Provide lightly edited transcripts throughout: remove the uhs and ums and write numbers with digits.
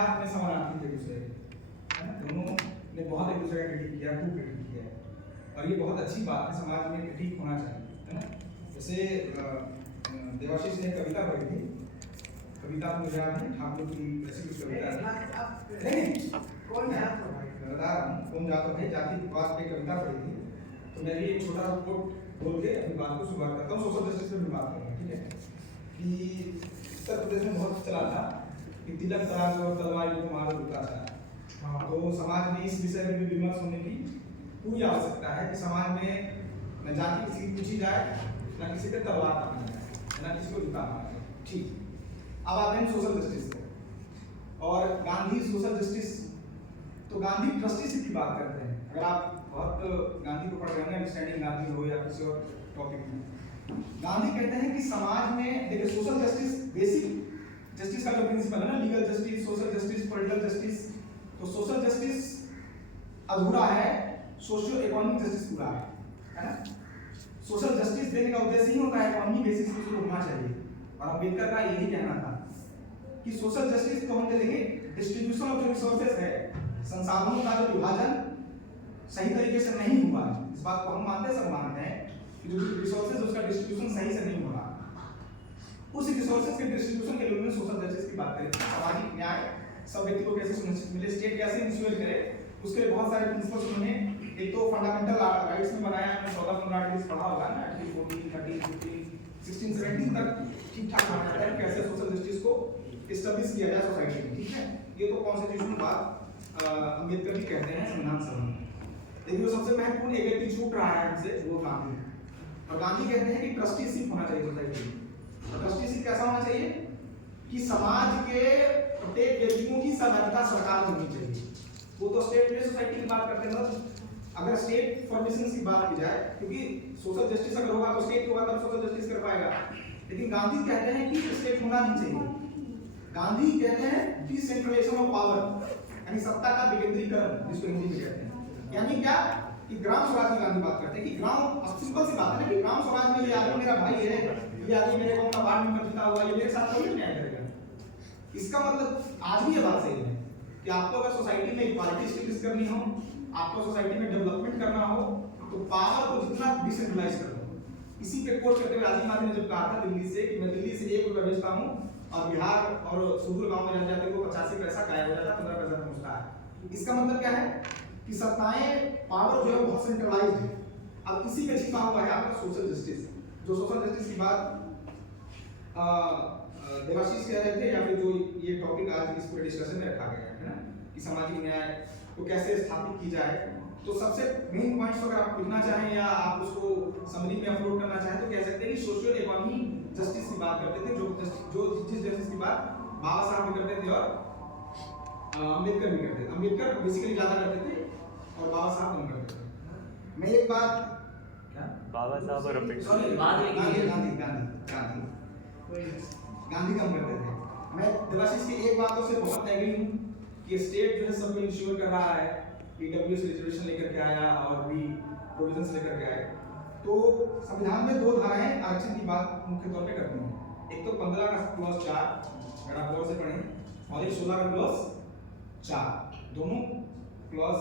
किया, अपने समानार्थी थे दूसरे, है ना? दोनों ने बहुत एक दूसरे का क्रिटिक किया, खूब क्रिटिक किया है, और ये बहुत अच्छी बात है, समाज में क्रिटिक होना चाहिए, है ना? जैसे देवाशीष ने कविता पढ़ी थी, कविता मुझे याद है, ठाकुर की ऐसी कुछ कविता नहीं कौन जात हो भाई, बता रहा हूँ कौन जात हो भाई, जाति विवाद पे कविता पढ़ी थी। तो मैं भी एक छोटा सा कोट बोल के अपनी बात को शुरुआत करता हूँ, सोशल जस्टिस पे भी बात करूँगा, ठीक है? कि उत्तर प्रदेश में बहुत चला था कि तिलक तराजू और तलवार को मारो दूसरा चला। तो समाज में इस विषय में भी विमर्श होने की पूरी आवश्यकता है कि समाज में न जाति किसी की पूछी जाए, न किसी पे तलवार तानी जाए, न किसी को झुका मारा जाए। ठीक, अब आते हैं सोशल जस्टिस पे, और गांधी सोशल जस्टिस, तो गांधी ट्रस्टीशिप की बात करते हैं। अगर आप बहुत गांधी को पढ़ रहे हैं, अंडरस्टैंडिंग गांधी हो या किसी और टॉपिक में, गांधी कहते हैं कि समाज में देखिए सोशल जस्टिस, बेसिक जस्टिस का जो प्रिंसिपल है ना, legal justice, social justice, political justice, तो सोशल जस्टिस अधूरा है, सोशियो इकोनॉमिक जस्टिस पूरा है ना? सोशल जस्टिस देने का उद्देश्य ही होता है इकोनॉमी बेसिस पे शुरू होना चाहिए, और अम्बेडकर का यही कहना था कि सोशल जस्टिस तो हम दे देंगे, डिस्ट्रीब्यूशन ऑफ जो रिसोर्सेज है, संसाधनों का जो विभाजन सही तरीके से नहीं हुआ, इस बात को हम मानते, सब मानते हैं कि जो रिसोर्सेज उसका डिस्ट्रीब्यूशन सही से नहीं हो रहा, उस रिसोर्सेज के डिस्ट्रीब्यूशन के लिए सोशल जस्टिस की बात करें, सामाजिक न्याय सब व्यक्ति को कैसे सुनिश्चित मिले, स्टेट कैसे इंश्योर करे, उसके लिए बहुत सारे प्रिंसिपल्स उन्होंने एक तो फंडामेंटल राइट्स में बनाया, हमने 14-15 आर्टिकल्स पढ़ा होगा ना, 14, 13, 15, 16, 17 तक ठीक ठाक माना जाता है कैसे सोशल जस्टिस को एस्टैब्लिश किया जाए सोसाइटी में, ठीक है? ये तो कॉन्स्टिट्यूशन बात अम्बेडकर भी कहते हैं संविधान सभा में। लेकिन जो सबसे महत्वपूर्ण एक व्यक्ति छूट रहा है हमसे, वो गांधी, और गांधी कहते हैं कि ट्रस्टीशिप होना चाहिए सोसाइटी में। और ट्रस्टीशिप कैसा होना चाहिए कि समाज के प्रत्येक व्यक्तियों की सहभागिता सरकार होनी चाहिए। वो तो स्टेट में सोसाइटी की बात करते हैं, मतलब अगर स्टेट फॉर्मेशन की बात की जाए, क्योंकि सोशल जस्टिस अगर होगा तो स्टेट होगा तब सोशल जस्टिस कर पाएगा, लेकिन गांधी कहते हैं कि स्टेट होना नहीं चाहिए। गांधी कहते हैं डिसेंट्रलाइजेशन ऑफ पावर, यानी सत्ता का विकेंद्रीकरण, जिसको हिंदी में कहते हैं। यानी क्या कि ग्राम स्वराज की गांधी बात करते हैं कि ग्राम, सिंपल सी बात है ना कि ग्राम स्वराज में ये आदमी मेरा भाई है, ये आदमी मेरे गांव का वार्ड मेंबर जीता हुआ, ये मेरे साथ कभी न्याय करेगा। इसका मतलब आज भी ये बात सही है कि आपको अगर सोसाइटी में इक्वालिटी स्टेब्लिश करनी हो, आपको सोसाइटी में डेवलपमेंट करना हो, तो पावर को जितना डिसेंट्रलाइज कर दो। इसी पे कोट करते हुए राजीव गांधी ने जब कहा था दिल्ली से कि मैं दिल्ली से 1 रुपया भेजता हूँ और बिहार और सुदूर गांव में जनजाति को 85 पैसा गायब हो जाता, 15 पैसा पहुंचता है। इसका मतलब क्या है कि सत्ताएं, पावर जो है बहुत सेंट्रलाइज्ड है। अब इसी में छिपा हुआ है आपका सोशल जस्टिस, जो सोशल जस्टिस की बात देवाशीष कह रहे थे, या फिर जो ये टॉपिक आज इस पूरे डिस्कशन में रखा गया है ना, कि सामाजिक न्याय को कैसे स्थापित की जाए। तो सबसे मेन पॉइंट्स अगर आप लिखना चाहें या आप उसको समरी में अपलोड करना चाहें, तो कह सकते हैं कि सोशल इकोनॉमी जस्टिस की बात करते थे, जो जिस जस्टिस की बात बाबा साहब भी करते थे और अम्बेडकर भी करते थे। अम्बेडकर बेसिकली ज्यादा करते थे और बाबा साहब कम करते थे। मैं एक बात, क्या बाबा साहब और अम्बेडकर, गांधी कम करते थे। मैं देवाशीष की एक बातों से बहुत एग्री हूँ कि स्टेट जो है सब को इंश्योर कर रहा है, ईडब्ल्यूएस रिजर्वेशन लेकर के आया और भी प्रोविजंस लेकर के आए। तो संविधान में 2 धाराएं आरक्षण की बात मुख्य तौर पे करती हैं, एक तो 15 का क्लॉज 4, अगर आप गौर से पढ़ें, और एक 16 का क्लॉज 4, दोनों क्लॉज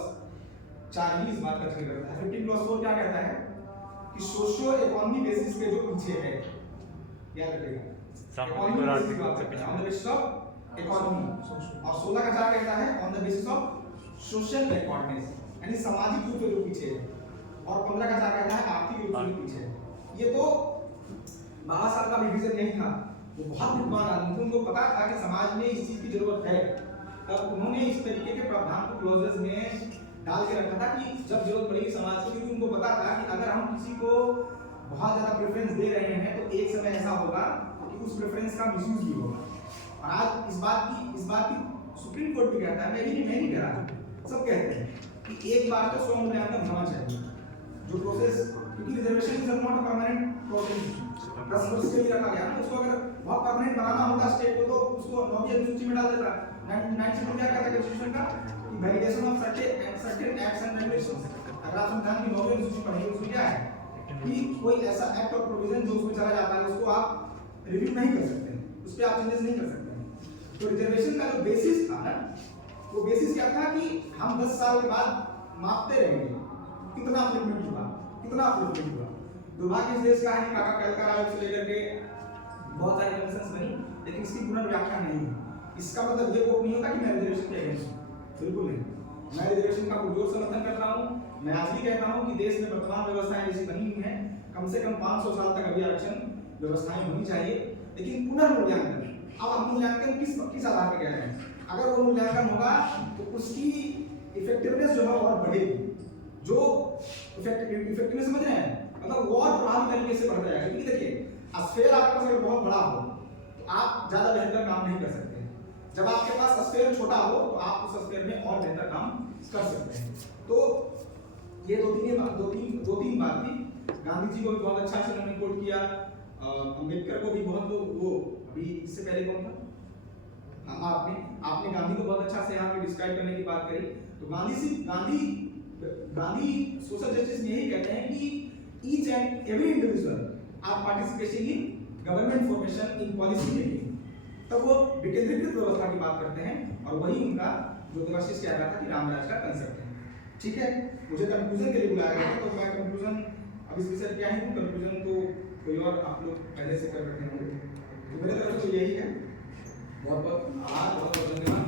4 ही इस बात का जिक्र करता है। 15 क्लॉज 4 क्या कहता है कि सोशियो इकोनॉमी बेसिस पे जो पीछे है, याद रखिएगा, सामाजिक और आर्थिक रूप से पीछे, on the basis of economy, और 16 का 4 कहता है on the basis of social backwardness, यानी सामाजिक रूप से जो पीछे है, और 15 का 4 कहता है आर्थिक रूप से पीछे है। ये तो बाबा साहब का विजन नहीं था, वो बहुत विद्वान आदमी थे, उनको पता था कि समाज में इस चीज की जरूरत है, तब उन्होंने इस तरीके के प्रावधान को क्लॉजेस में डाल के रखा था कि जब जरूरत पड़ेगी समाज को, क्योंकि उनको पता था कि अगर हम किसी को बहुत ज्यादा प्रेफरेंस दे रहे हैं तो एक समय ऐसा होगा कि उस प्रेफरेंस का मिसयूज भी होगा। और आज इस बात की सुप्रीम कोर्ट भी कहता है, मैं नहीं कह रहा, सब कहते हैं कि एक बार तो स्वयं मूल्यांकन होना चाहिए जो प्रोसेस, क्योंकि reservation is not a permanent process, 10 वर्ष के लिए रखा गया ना, उसको अगर बहुत परमानेंट बनाना होता स्टेट को तो उसको 9वीं अनुसूची में डाल देता। 992 क्या कहता है कॉन्स्टिट्यूशन का कि validation of certain acts and regulations. अगर आप संविधान की 9वीं अनुसूची पढ़ेंगे उसमें क्या है कि कोई ऐसा एक्ट और प्रोविजन जो उसमें चला जाता है उसको आप रिव्यू नहीं कर सकते, उस पर आप चेंजेस नहीं कर सकते। तो रिजर्वेशन का जो बेसिस था ना, वो बेसिस क्या था कि हम 10 साल के बाद मापते रहेंगे कितना अपलिफ्टमेंट हुआ, कितना अपलिफ्टमेंट हुआ। दुर्भाग्य इस देश का है कि काका कलकर आयोग से लेकर के बहुत सारी कमीशंस बनी, लेकिन इसकी पुनर्व्याख्या नहीं हुई। इसका मतलब ये वोट नहीं होता कि मैं रिजर्वेशन के अगेंस्ट हूं, बिल्कुल नहीं। मैं रिजर्वेशन का पुरजोर समर्थन करता हूं। मैं आज भी कहता हूं कि देश में वर्तमान व्यवस्थाएं जैसी बनी हुई हैं, कम से कम 500 साल तक अभी आरक्षण व्यवस्थाएं होनी चाहिए। लेकिन पुनर्मूल्यांकन, अब हम मूल्यांकन किस आधार पर कह रहे हैं? अगर वो मूल्यांकन होगा तो उसकी इफेक्टिवनेस जो है और बढ़ेगी। जो इफेक्टिवनेस समझ रहे हैं, मतलब और प्रभावी तरीके से बढ़ता जाएगा। क्योंकि देखिए स्फेयर आपके पास अगर बहुत बड़ा हो तो आप ज्यादा बेहतर काम नहीं कर सकते। जब आपके पास स्फेयर छोटा हो तो आप उस स्फेयर में और बेहतर काम कर सकते हैं। तो ये दो तीन बात थी। गांधी जी को भी बहुत अच्छा से उन्होंने कोट किया, अम्बेडकर को भी बहुत लोग, वो अभी इससे पहले कौन था, आपने गांधी को बहुत अच्छा से यहाँ पे डिस्क्राइब करने की बात करी। तो गांधी सोशल जस्टिस में यही कहते हैं कि each and every individual are participating in government formation in policy making. तब वो विकेंद्रीकृत व्यवस्था की बात करते हैं और वही उनका जो देवाशीष कह रहा था कि रामराज का कंसेप्ट है। ठीक है, मुझे कंक्लूजन के लिए बुलाया गया तो मैं कंक्लूजन अब इस विषय क्या है, कंक्लूजन तो कोई और आप लोग पहले से कर रहे होंगे। तो मेरे तरफ से यही है। बहुत बहुत आभार, बहुत बहुत धन्यवाद।